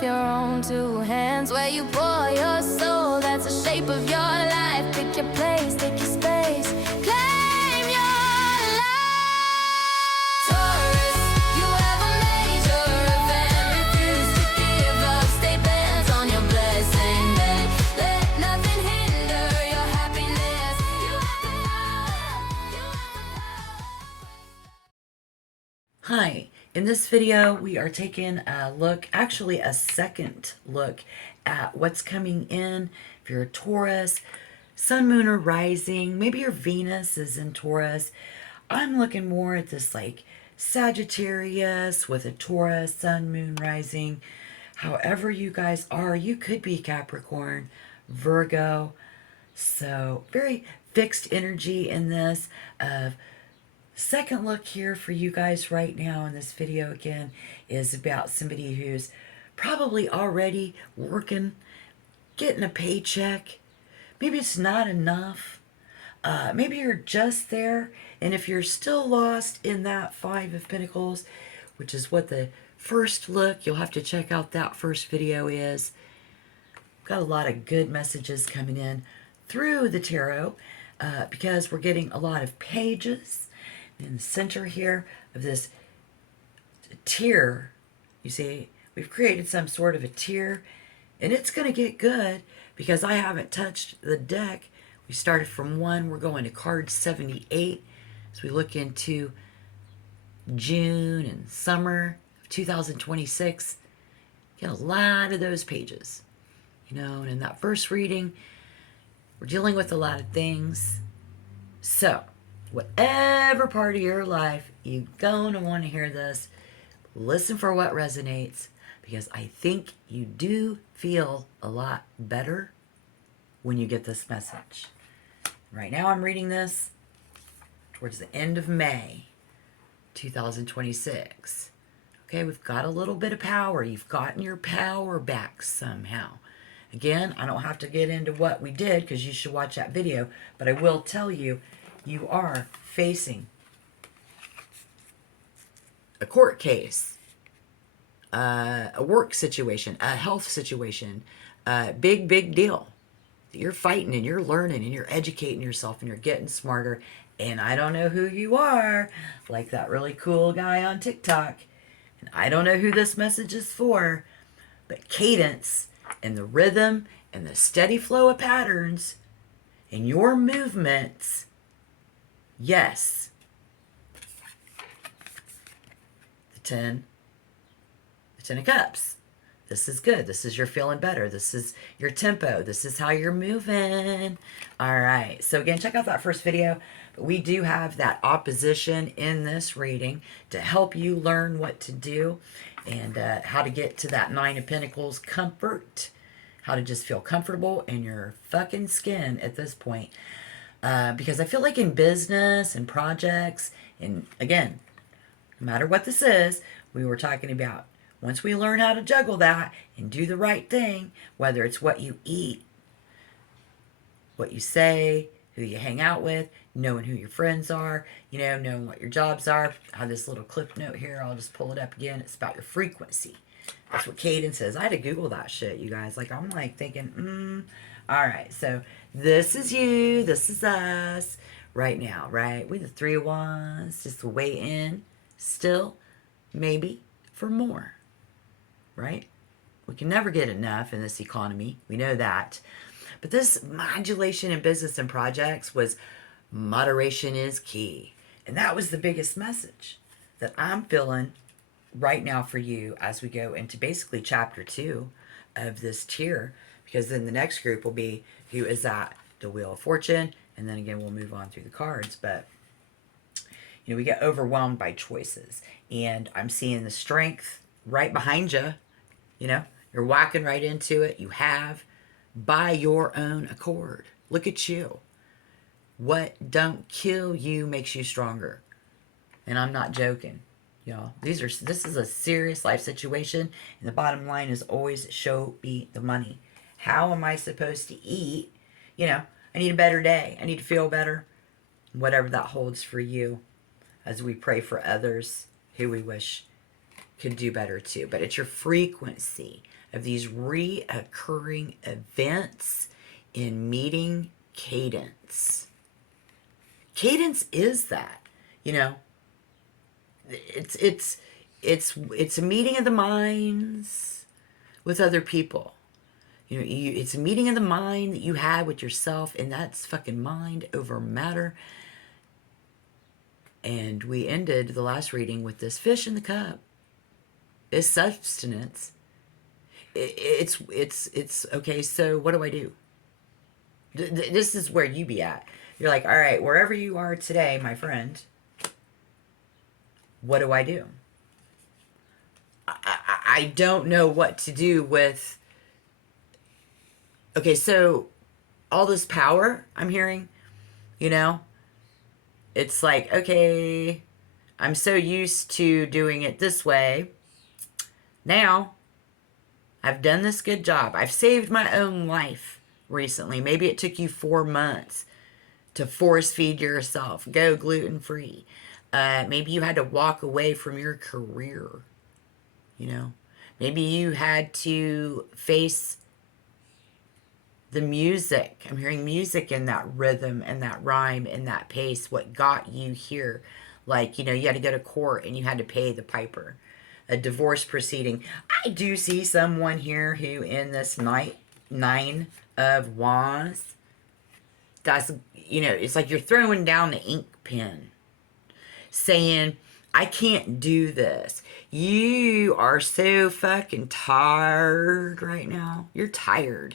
of your own two hands, where you pour your soul. That's the shape of your life. Pick your place, take your space, claim your life. Taurus, you have a major event. Refuse to give up, stay bent on your blessing. Then let nothing hinder your happiness. You have the love, you have the love. Hi, in this video we are taking a look, actually a second look at what's coming in. If you're a Taurus, Sun, Moon, or Rising, maybe your Venus is in Taurus. I'm looking more at this like Sagittarius with a Taurus, Sun, Moon, Rising. However you guys are, you could be Capricorn, Virgo. So very fixed energy in this of second look here for you guys right now in this video again is about somebody who's probably already working, getting a paycheck. Maybe it's not enough. Maybe you're just there. And if you're still lost in that Five of Pentacles, which is what the first look, you'll have to check out that first video is. Got a lot of good messages coming in through the tarot because we're getting a lot of pages. In the center here of this tier, you see, we've created some sort of a tier, and it's going to get good because I haven't touched the deck. We started from 1, we're going to card 78 as we look into June and summer of 2026. Get a lot of those pages, you know, and in that first reading, we're dealing with a lot of things. So whatever part of your life you're going to want to hear this, listen for what resonates, because I think you do feel a lot better when you get this message. Right now I'm reading this towards the end of May 2026. Okay, we've got a little bit of power. You've gotten your power back somehow. Again, I don't have to get into what we did because you should watch that video, but I will tell you, you are facing a court case, a work situation, a health situation, a big deal. You're fighting and you're learning and you're educating yourself and you're getting smarter. And I don't know who you are, like that really cool guy on TikTok. And I don't know who this message is for, but cadence and the rhythm and the steady flow of patterns and your movements. Yes. The 10 of Cups. This is good. This is you're feeling better. This is your tempo. This is how you're moving. All right. So again, check out that first video. But we do have that opposition in this reading to help you learn what to do and how to get to that 9 of Pentacles comfort. How to just feel comfortable in your fucking skin at this point. Because I feel like in business and projects, and again, no matter what this is, we were talking about once we learn how to juggle that and do the right thing, whether it's what you eat, what you say, who you hang out with, knowing who your friends are, you know, knowing what your jobs are. I have this little clip note here. I'll just pull it up again. It's about your frequency. That's what cadence says. I had to Google that shit, you guys. Like, I'm like thinking, all right, so this is you, this is us right now, right? We're the 3 of Wands, just the way in, still, maybe, for more, right? We can never get enough in this economy. We know that. But this modulation in business and projects was moderation is key. And that was the biggest message that I'm feeling right now for you as we go into basically chapter 2 of this tier. Because then the next group will be who is at the Wheel of Fortune. And then again, we'll move on through the cards. But, you know, we get overwhelmed by choices. And I'm seeing the strength right behind you. You know, you're walking right into it. You have by your own accord. Look at you. What don't kill you makes you stronger. And I'm not joking. Y'all, this is a serious life situation. And the bottom line is always show me the money. How am I supposed to eat? You know, I need a better day. I need to feel better. Whatever that holds for you as we pray for others who we wish could do better too. But it's your frequency of these reoccurring events in meeting cadence. Cadence is that, you know, it's a meeting of the minds with other people. You know, it's a meeting of the mind that you had with yourself, and that's fucking mind over matter. And we ended the last reading with this fish in the cup. It's substance. It's okay. So what do I do? This is where you be at. You're like, all right, wherever you are today, my friend. What do I do? I don't know what to do with. Okay, so all this power I'm hearing, you know, it's like, okay, I'm so used to doing it this way. Now, I've done this good job. I've saved my own life recently. Maybe it took you 4 months to force feed yourself, go gluten free. Maybe you had to walk away from your career, you know. Maybe you had to face the music. I'm hearing music in that rhythm and that rhyme and that pace, what got you here. Like, you know, you had to go to court and you had to pay the piper. A divorce proceeding. I do see someone here who in this nine of wands, that's, you know, it's like you're throwing down the ink pen saying, I can't do this. You are so fucking tired right now. You're tired.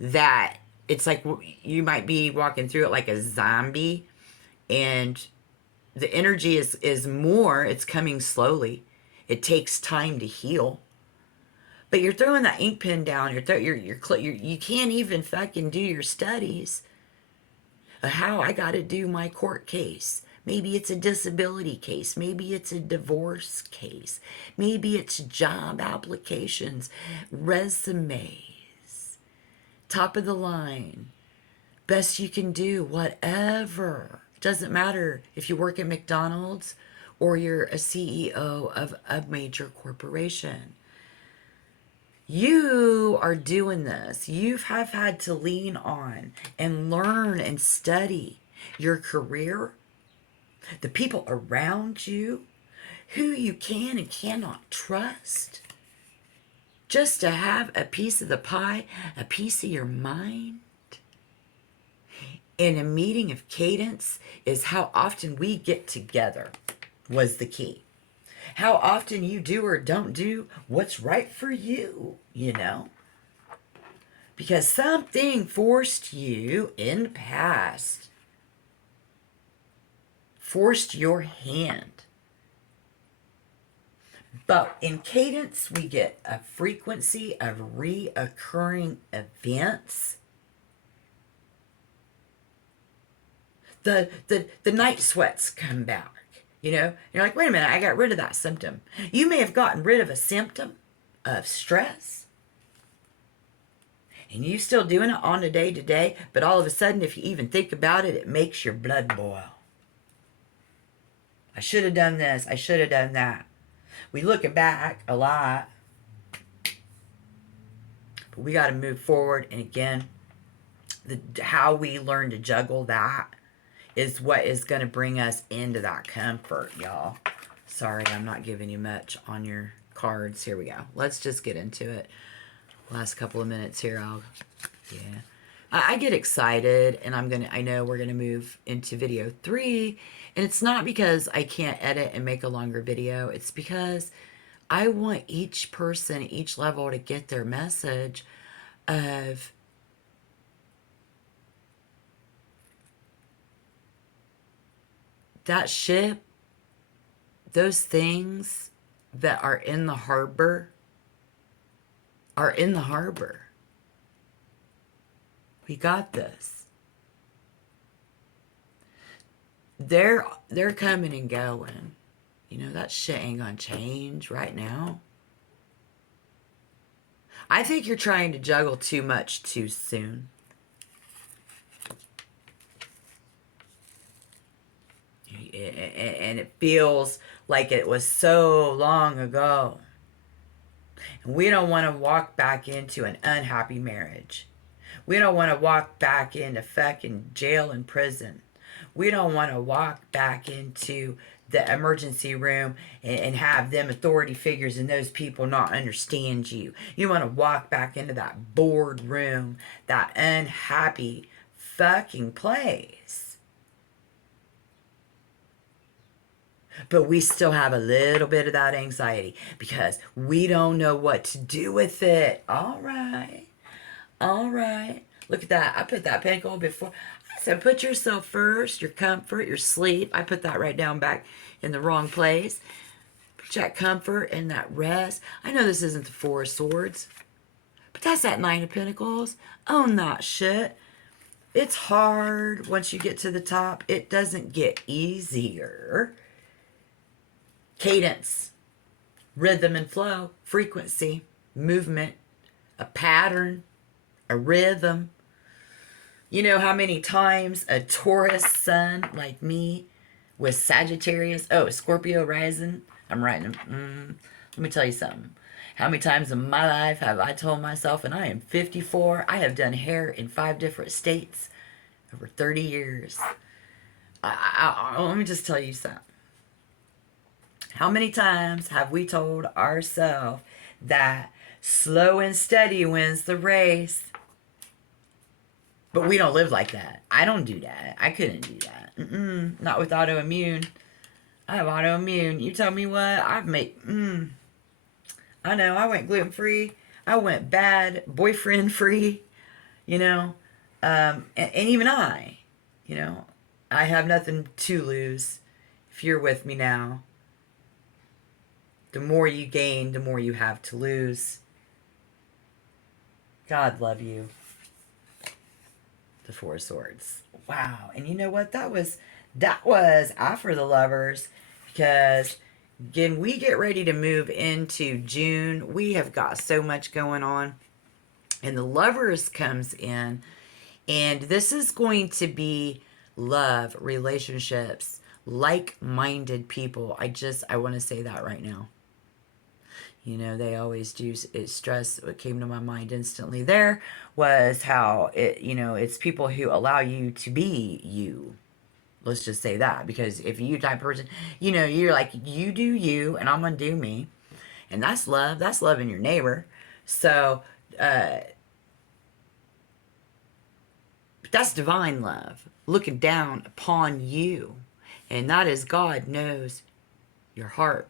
That it's like you might be walking through it like a zombie, and the energy is more. It's coming slowly. It takes time to heal. But you're throwing that ink pen down. You can't even fucking do your studies. How I got to do my court case. Maybe it's a disability case. Maybe it's a divorce case. Maybe it's job applications, resumes. Top of the line, best you can do, whatever. Doesn't matter if you work at McDonald's or you're a CEO of a major corporation. You are doing this. You have had to lean on and learn and study your career, the people around you, who you can and cannot trust. Just to have a piece of the pie, a piece of your mind. And a meeting of cadence is how often we get together was the key. How often you do or don't do what's right for you, you know. Because something forced you in the past. Forced your hand. But in cadence, we get a frequency of reoccurring events. The night sweats come back, you know. You're like, wait a minute, I got rid of that symptom. You may have gotten rid of a symptom of stress. And you still doing it on a day to day, but all of a sudden, if you even think about it, it makes your blood boil. I should have done this. I should have done that. We look back a lot, but we got to move forward. And again, how we learn to juggle that is what is going to bring us into that comfort, y'all. Sorry, I'm not giving you much on your cards. Here we go. Let's just get into it. Last couple of minutes here. I get excited, and I know we're going to move into video 3. And it's not because I can't edit and make a longer video. It's because I want each person, each level to get their message of that ship, those things that are in the harbor are in the harbor. We got this. They're coming and going. You know, that shit ain't gonna change right now. I think you're trying to juggle too much too soon. And it feels like it was so long ago. And we don't want to walk back into an unhappy marriage. We don't want to walk back into fucking jail and prison. We don't want to walk back into the emergency room and have them authority figures and those people not understand you. You want to walk back into that bored room, that unhappy fucking place. But we still have a little bit of that anxiety because we don't know what to do with it. All right. All right. Look at that. I put that pentacle before. I said, put yourself first, your comfort, your sleep. I put that right down back in the wrong place. Put that comfort and that rest. I know this isn't the Four of Swords, but that's that Nine of Pentacles. Own that shit. It's hard once you get to the top. It doesn't get easier. Cadence, rhythm and flow, frequency, movement, a pattern, a rhythm. You know how many times a Taurus sun like me with Sagittarius, Scorpio rising, I'm writing them. Let me tell you something. How many times in my life have I told myself, and I am 54, I have done hair in 5 different states over 30 years. Let me just tell you something. How many times have we told ourselves that slow and steady wins the race? But we don't live like that. I don't do that. I couldn't do that. Not with autoimmune. I have autoimmune. You tell me what? I know. I went gluten-free. I went bad boyfriend-free. You know. And even I have nothing to lose. If you're with me now. The more you gain, the more you have to lose. God love you. The Four of Swords. Wow. And you know what? That was after the Lovers, because again, we get ready to move into June. We have got so much going on. And the Lovers comes in, and this is going to be love, relationships, like-minded people. I want to say that right now. You know, they always do stress. What came to my mind instantly there was how it's people who allow you to be you. Let's just say that, because if you type person, you're like, you do you and I'm gonna do me, and that's love. That's loving your neighbor. So that's divine love looking down upon you, and that is God knows your heart,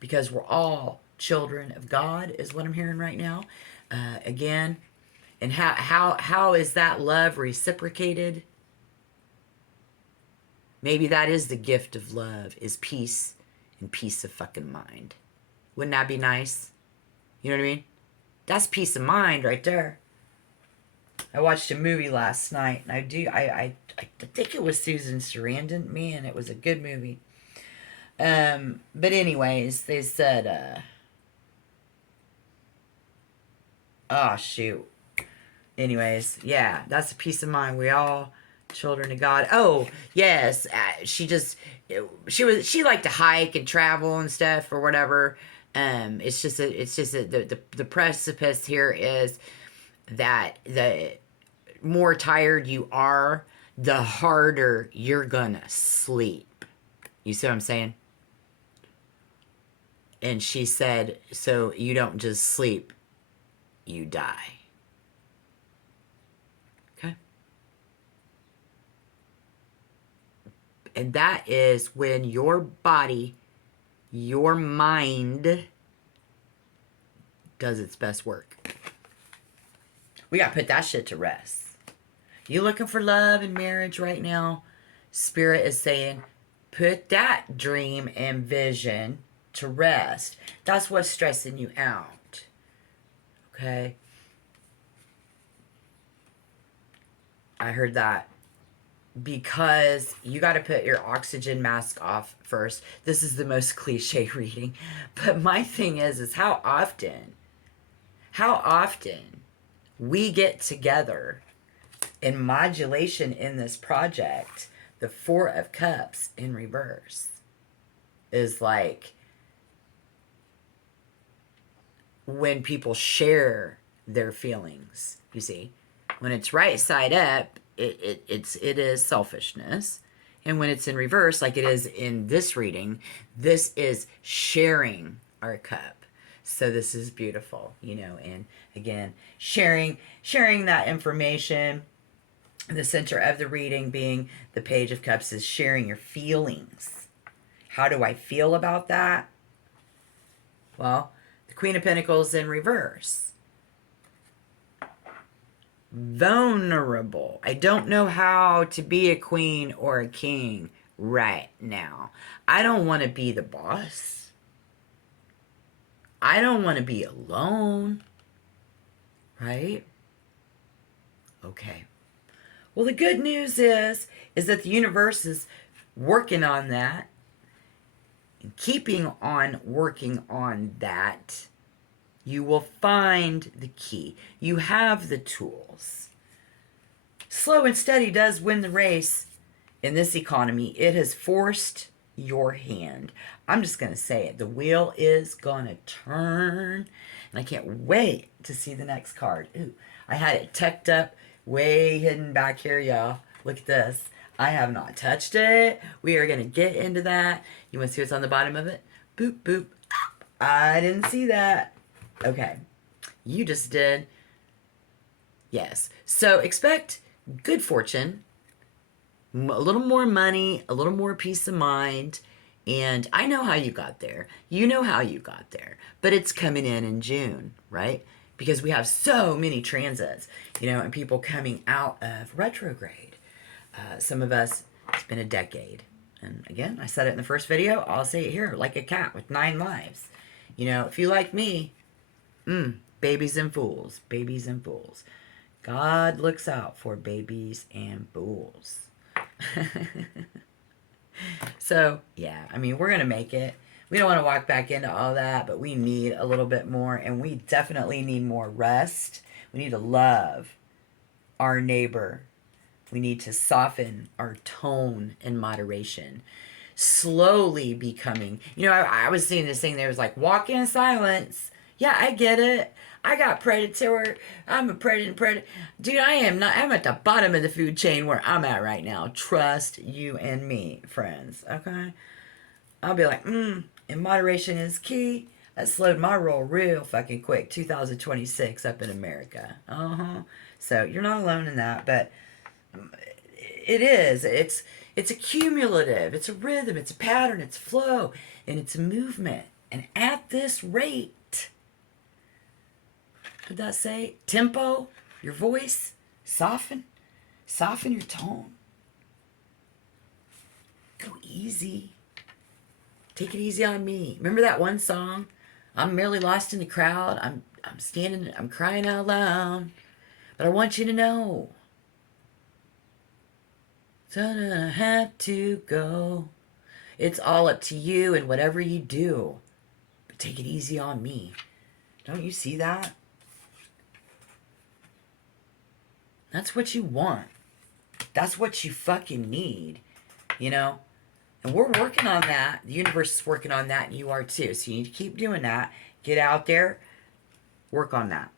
because we're all children of God, is what I'm hearing right now. Again, and how is that love reciprocated? Maybe that is the gift of love, is peace and peace of fucking mind. Wouldn't that be nice? You know what I mean? That's peace of mind right there. I watched a movie last night, and I think it was Susan Sarandon. Man, it was a good movie. But anyways, they said, oh, shoot. Anyways, yeah, that's a peace of mind. We all children of God. Oh, yes. She liked to hike and travel and stuff or whatever. It's just the precipice here is that the more tired you are, the harder you're gonna sleep. You see what I'm saying? And she said, so you don't just sleep, you die. Okay? And that is when your body, your mind does its best work. We got to put that shit to rest. You looking for love and marriage right now? Spirit is saying, put that dream and vision to rest. That's what's stressing you out. Okay? I heard that. Because you got to put your oxygen mask off first. This is the most cliche reading. But my thing is how often we get together in modulation in this project, the Four of Cups in reverse is like, when people share their feelings, you see. When it's right side up, it is selfishness. And when it's in reverse, like it is in this reading, this is sharing our cup. So this is beautiful, you know, and again, sharing that information. The center of the reading being the Page of Cups is sharing your feelings. How do I feel about that? Well, the Queen of Pentacles in reverse. Vulnerable. I don't know how to be a queen or a king right now. I don't want to be the boss. I don't want to be alone. Right? Okay. Well, the good news is that the universe is working on that and keeping on working on that. You will find the key. You have the tools. Slow and steady does win the race in this economy. It has forced your hand. I'm just going to say it. The wheel is going to turn. And I can't wait to see the next card. Ooh, I had it tucked up, way hidden back here, y'all. Look at this. I have not touched it. We are going to get into that. You want to see what's on the bottom of it? Boop, boop. I didn't see that. Okay. You just did. Yes. So expect good fortune, a little more money, a little more peace of mind. And I know how you got there. You know how you got there. But it's coming in June, right? Because we have so many transits, you know, and people coming out of retrograde. Some of us, it's been a decade. And again, I said it in the first video. I'll say it here, like a cat with 9 lives. You know, if you like me, babies and fools. Babies and fools. God looks out for babies and fools. So, yeah, I mean, we're going to make it. We don't want to walk back into all that, but we need a little bit more, and we definitely need more rest. We need to love our neighbor. We need to soften our tone in moderation. Slowly becoming, you know, I was seeing this thing there was like, walk in silence. Yeah, I get it. I got predator. I'm a predator. Dude, I'm at the bottom of the food chain where I'm at right now. Trust you and me, friends. Okay? I'll be like, and moderation is key. That slowed my roll real fucking quick. 2026 up in America. So you're not alone in that, but it is. It's a cumulative. It's a rhythm. It's a pattern. It's flow. And it's a movement. And at this rate, did that say tempo, your voice, soften your tone. Go easy. Take it easy on me. Remember that one song? I'm merely lost in the crowd. I'm standing, I'm crying out loud. But I want you to know. So I have to go. It's all up to you and whatever you do. But take it easy on me. Don't you see that? That's what you want. That's what you fucking need. You know? And we're working on that. The universe is working on that, and you are too. So you need to keep doing that. Get out there. Work on that.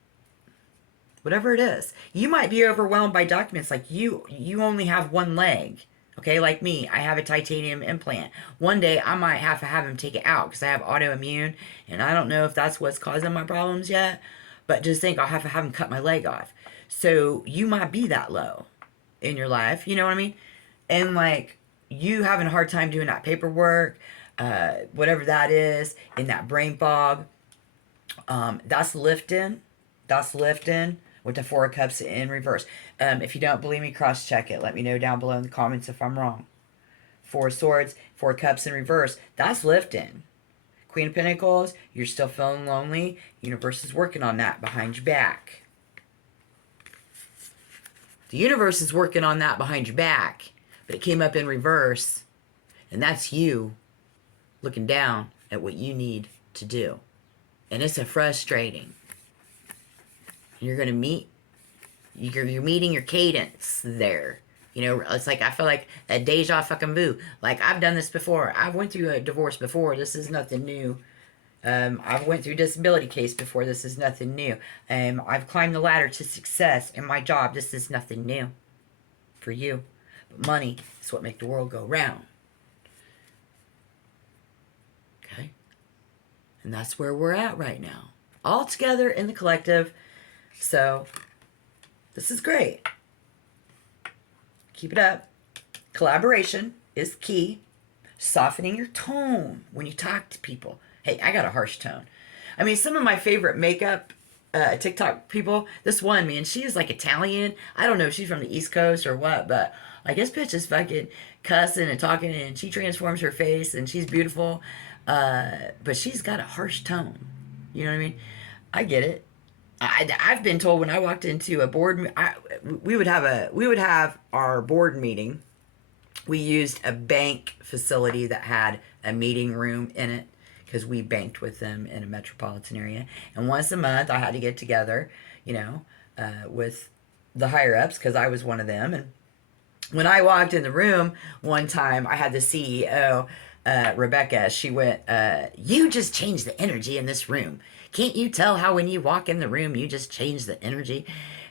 Whatever it is. You might be overwhelmed by documents. Like you only have one leg. Okay, like me. I have a titanium implant. One day, I might have to have him take it out because I have autoimmune. And I don't know if that's what's causing my problems yet. But just think, I'll have to have him cut my leg off. So you might be that low in your life. You know what I mean? And like, you having a hard time doing that paperwork, whatever that is, in that brain fog, that's lifting. That's lifting with the 4 of Cups in reverse. If you don't believe me, cross-check it. Let me know down below in the comments if I'm wrong. 4 of Swords, 4 of Cups in reverse. That's lifting. Queen of Pentacles, you're still feeling lonely. Universe is working on that behind your back. The universe is working on that behind your back. But it came up in reverse. And that's you looking down at what you need to do. And it's a frustrating. You're going to meet, you're meeting your cadence there. You know, it's like, I feel like a deja fucking vu. Like, I've done this before. I went through a divorce before. This is nothing new. I've went through disability case before. This is nothing new. I've climbed the ladder to success in my job. This is nothing new for you. But money is what makes the world go round. Okay? And that's where we're at right now. All together in the collective. So, this is great. Keep it up. Collaboration is key. Softening your tone when you talk to people. Hey, I got a harsh tone. I mean, some of my favorite makeup TikTok people, this one, man, she is like Italian. I don't know if she's from the East Coast or what, but like this bitch is fucking cussing and talking, and she transforms her face, and she's beautiful. But she's got a harsh tone. You know what I mean? I get it. I've been told when I walked into a board, we would have our board meeting. We used a bank facility that had a meeting room in it because we banked with them in a metropolitan area. And once a month, I had to get together, with the higher ups because I was one of them. And when I walked in the room one time, I had the CEO, Rebecca. She went, "You just changed the energy in this room. Can't you tell how when you walk in the room, you just change the energy?"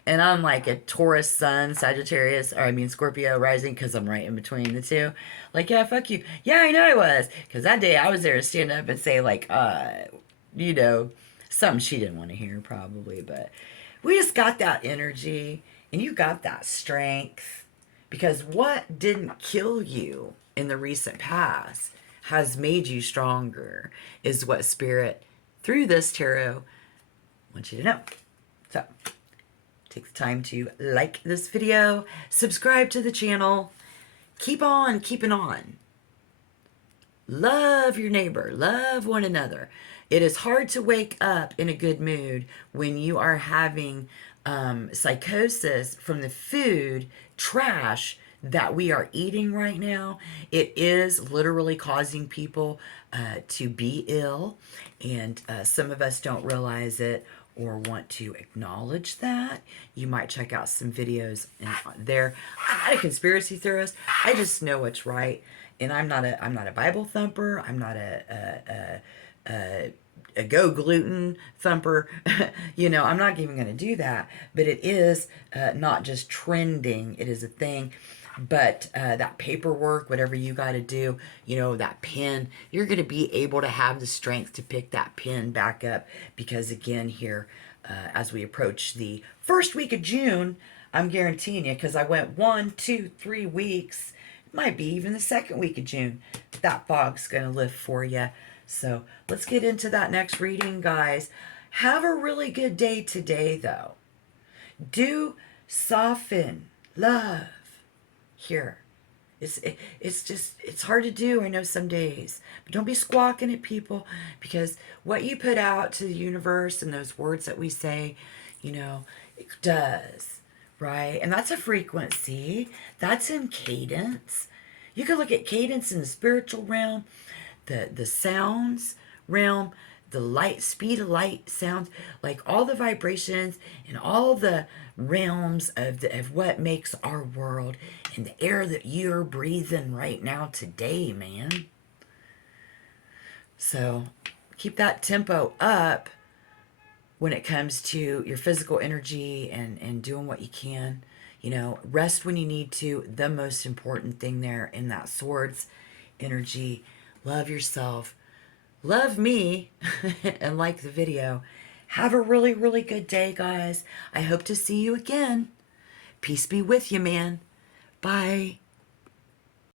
And I'm like a Taurus sun, Sagittarius, Scorpio rising, because I'm right in between the two. Like, yeah, fuck you. Yeah, I know I was. Because that day I was there to stand up and say, like, something she didn't want to hear probably. But we just got that energy, and you got that strength. Because what didn't kill you in the recent past has made you stronger, is what Spirit, through this tarot, wants you to know. So, take the time to like this video, subscribe to the channel, keep on keeping on. Love your neighbor, love one another. It is hard to wake up in a good mood when you are having psychosis from the food trash that we are eating right now. It is literally causing people to be ill, and some of us don't realize it or want to acknowledge that. You might check out some videos there. I'm not a conspiracy theorist. I just know what's right, and I'm not a Bible thumper. I'm not a go gluten thumper. I'm not even going to do that. But it is not just trending. It is a thing. But that paperwork, whatever you got to do, that pen, you're going to be able to have the strength to pick that pen back up. Because again, here, as we approach the first week of June, I'm guaranteeing you, because I went 1, 2, 3 weeks, it might be even the second week of June, that fog's going to lift for you. So let's get into that next reading, guys. Have a really good day today, though. Do soften love. Here, it's hard to do. I know some days, but don't be squawking at people, because what you put out to the universe and those words that we say, it does, right? And that's a frequency. That's in cadence. You can look at cadence in the spiritual realm, the sounds realm, the light, speed of light sounds, like all the vibrations and all the realms of what makes our world and the air that you're breathing right now today, man. So keep that tempo up when it comes to your physical energy and doing what you can. Rest when you need to. The most important thing there in that swords energy. Love yourself. Love me and like the video. Have a really, really good day, guys. I hope to see you again. Peace be with you, man. Bye.